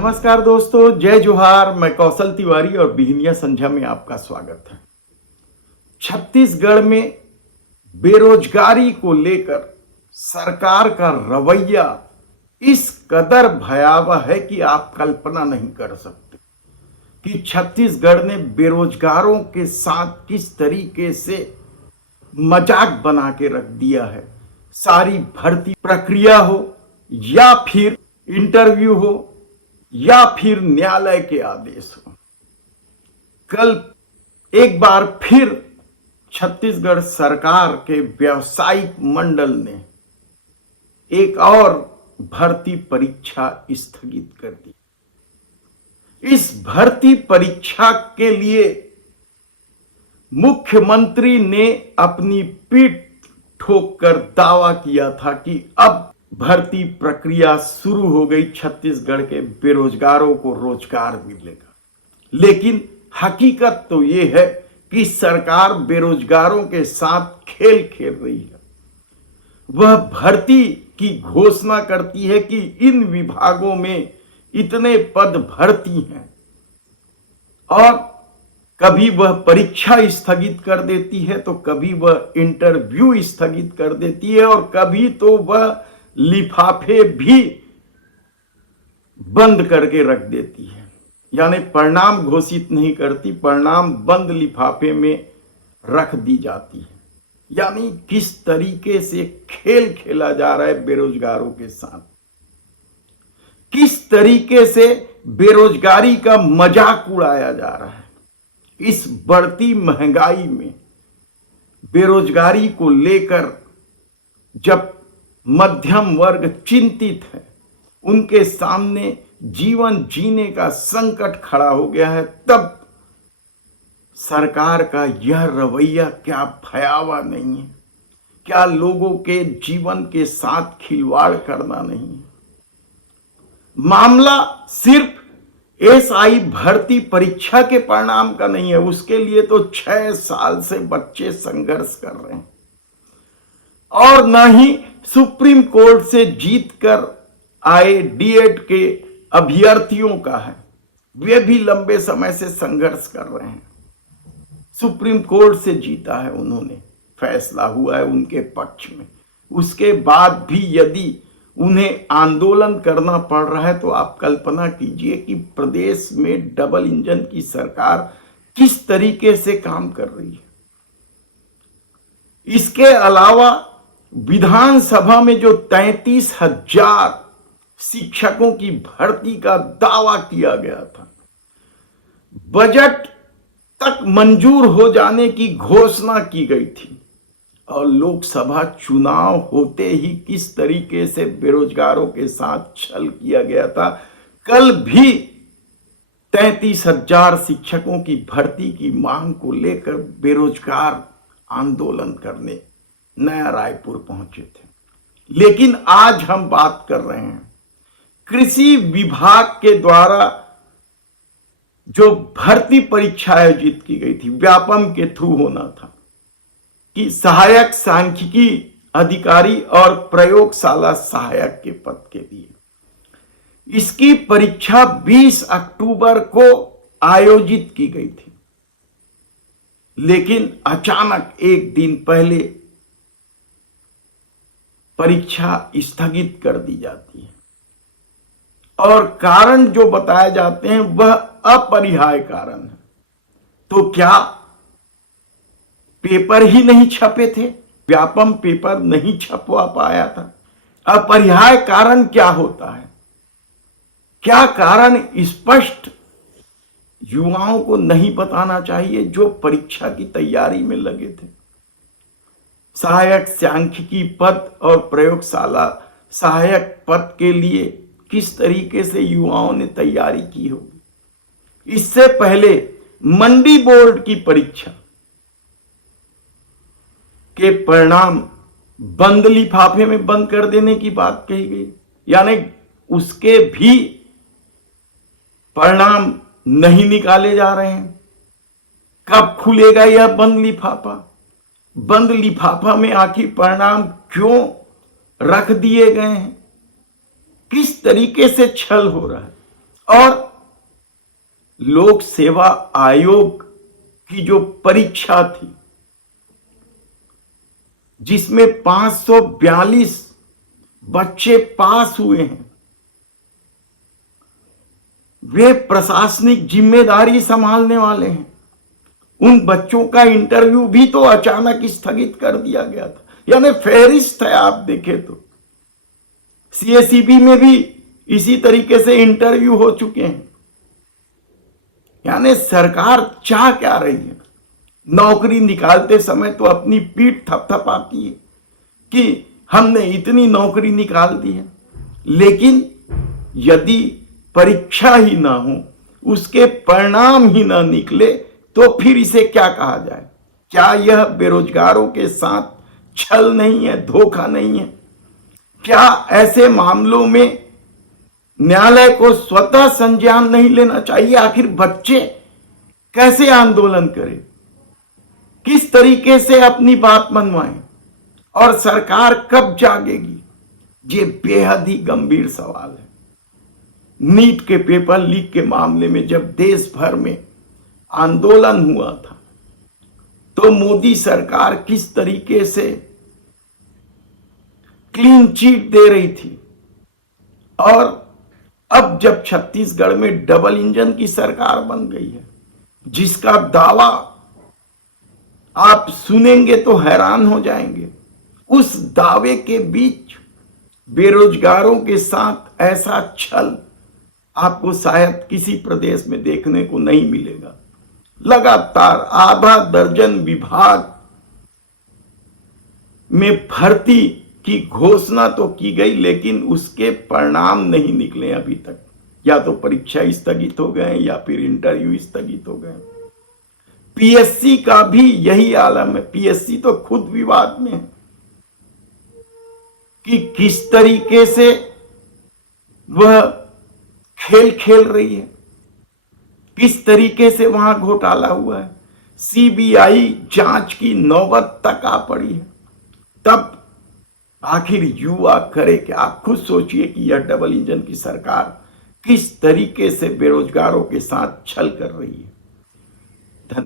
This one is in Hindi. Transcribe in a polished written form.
नमस्कार दोस्तों, जय जोहार। मैं कौशल तिवारी और बिहनिया संध्या में आपका स्वागत है। छत्तीसगढ़ में बेरोजगारी को लेकर सरकार का रवैया इस कदर भयावह है कि आप कल्पना नहीं कर सकते कि छत्तीसगढ़ ने बेरोजगारों के साथ किस तरीके से मजाक बना के रख दिया है। सारी भर्ती प्रक्रिया हो या फिर इंटरव्यू हो या फिर न्यायालय के आदेश हो, कल एक बार फिर छत्तीसगढ़ सरकार के व्यावसायिक मंडल ने एक और भर्ती परीक्षा स्थगित कर दी। इस भर्ती परीक्षा के लिए मुख्यमंत्री ने अपनी पीठ ठोककर दावा किया था कि अब भर्ती प्रक्रिया शुरू हो गई, छत्तीसगढ़ के बेरोजगारों को रोजगार मिलेगा। लेकिन हकीकत तो यह है कि सरकार बेरोजगारों के साथ खेल खेल रही है। वह भर्ती की घोषणा करती है कि इन विभागों में इतने पद भर्ती हैं और कभी वह परीक्षा स्थगित कर देती है तो कभी वह इंटरव्यू स्थगित कर देती है और कभी तो वह लिफाफे भी बंद करके रख देती है। यानी परिणाम घोषित नहीं करती, परिणाम बंद लिफाफे में रख दी जाती है। यानी किस तरीके से खेल खेला जा रहा है बेरोजगारों के साथ, किस तरीके से बेरोजगारी का मजाक उड़ाया जा रहा है। इस बढ़ती महंगाई में बेरोजगारी को लेकर जब मध्यम वर्ग चिंतित है, उनके सामने जीवन जीने का संकट खड़ा हो गया है, तब सरकार का यह रवैया क्या भयावह नहीं है? क्या लोगों के जीवन के साथ खिलवाड़ करना नहीं है? मामला सिर्फ एसआई भर्ती परीक्षा के परिणाम का नहीं है, उसके लिए तो 6 साल से बच्चे संघर्ष कर रहे हैं और न ही सुप्रीम कोर्ट से जीतकर आए डीएड के अभ्यर्थियों का है। वे भी लंबे समय से संघर्ष कर रहे हैं। सुप्रीम कोर्ट से जीता है उन्होंने, फैसला हुआ है उनके पक्ष में। उसके बाद भी यदि उन्हें आंदोलन करना पड़ रहा है तो आप कल्पना कीजिए कि प्रदेश में डबल इंजन की सरकार किस तरीके से काम कर रही है। इसके अलावा विधानसभा में जो 33,000 शिक्षकों की भर्ती का दावा किया गया था, बजट तक मंजूर हो जाने की घोषणा की गई थी और लोकसभा चुनाव होते ही किस तरीके से बेरोजगारों के साथ छल किया गया था। कल भी 33,000 शिक्षकों की भर्ती की मांग को लेकर बेरोजगार आंदोलन करने नया रायपुर पहुंचे थे। लेकिन आज हम बात कर रहे हैं कृषि विभाग के द्वारा जो भर्ती परीक्षा आयोजित की गई थी, व्यापम के थ्रू होना था कि सहायक सांख्यिकी अधिकारी और प्रयोगशाला सहायक के पद के लिए। इसकी परीक्षा 20 अक्टूबर को आयोजित की गई थी, लेकिन अचानक एक दिन पहले परीक्षा स्थगित कर दी जाती है और कारण जो बताए जाते हैं वह अपरिहार्य कारण है। तो क्या पेपर ही नहीं छपे थे? व्यापम पेपर नहीं छपवा पाया था? अपरिहार्य कारण क्या होता है? क्या कारण स्पष्ट युवाओं को नहीं बताना चाहिए जो परीक्षा की तैयारी में लगे थे? सहायक सांख्यिकी पद और प्रयोगशाला सहायक पद के लिए किस तरीके से युवाओं ने तैयारी की होगी? इससे पहले मंडी बोर्ड की परीक्षा के परिणाम बंद लिफाफे में बंद कर देने की बात कही गई, यानी उसके भी परिणाम नहीं निकाले जा रहे हैं। कब खुलेगा यह बंद लिफाफा? बंद लिफाफा में आखिर परिणाम क्यों रख दिए गए हैं? किस तरीके से छल हो रहा है? और लोक सेवा आयोग की जो परीक्षा थी, जिसमें 542 बच्चे पास हुए हैं, वे प्रशासनिक जिम्मेदारी संभालने वाले हैं। उन बच्चों का इंटरव्यू भी तो अचानक स्थगित कर दिया गया था। यानी फेहरिस्त है, आप देखें तो सीएसईबी में भी इसी तरीके से इंटरव्यू हो चुके हैं। यानी सरकार चाह क्या रही है? नौकरी निकालते समय तो अपनी पीठ थपथपाती है कि हमने इतनी नौकरी निकाल दी है, लेकिन यदि परीक्षा ही ना हो, उसके परिणाम ही ना निकले, तो फिर इसे क्या कहा जाए? क्या यह बेरोजगारों के साथ छल नहीं है, धोखा नहीं है? क्या ऐसे मामलों में न्यायालय को स्वतः संज्ञान नहीं लेना चाहिए? आखिर बच्चे कैसे आंदोलन करें, किस तरीके से अपनी बात मनवाएं, और सरकार कब जागेगी? ये बेहद ही गंभीर सवाल है। नीट के पेपर लीक के मामले में जब देश भर में आंदोलन हुआ था, तो मोदी सरकार किस तरीके से क्लीन चिट दे रही थी, और अब जब छत्तीसगढ़ में डबल इंजन की सरकार बन गई है, जिसका दावा आप सुनेंगे तो हैरान हो जाएंगे, उस दावे के बीच बेरोजगारों के साथ ऐसा छल आपको शायद किसी प्रदेश में देखने को नहीं मिलेगा। लगातार आधा दर्जन विभाग में भर्ती की घोषणा तो की गई, लेकिन उसके परिणाम नहीं निकले अभी तक। या तो परीक्षा स्थगित हो गए या फिर इंटरव्यू स्थगित हो गए। पीएससी का भी यही आलम है। पीएससी तो खुद विवाद में है कि किस तरीके से वह खेल खेल रही है, किस तरीके से वहां घोटाला हुआ है। सीबीआई जांच की नौबत तक आ पड़ी है। तब आखिर युवा करे कि आप खुद सोचिए कि यह डबल इंजन की सरकार किस तरीके से बेरोजगारों के साथ छल कर रही है।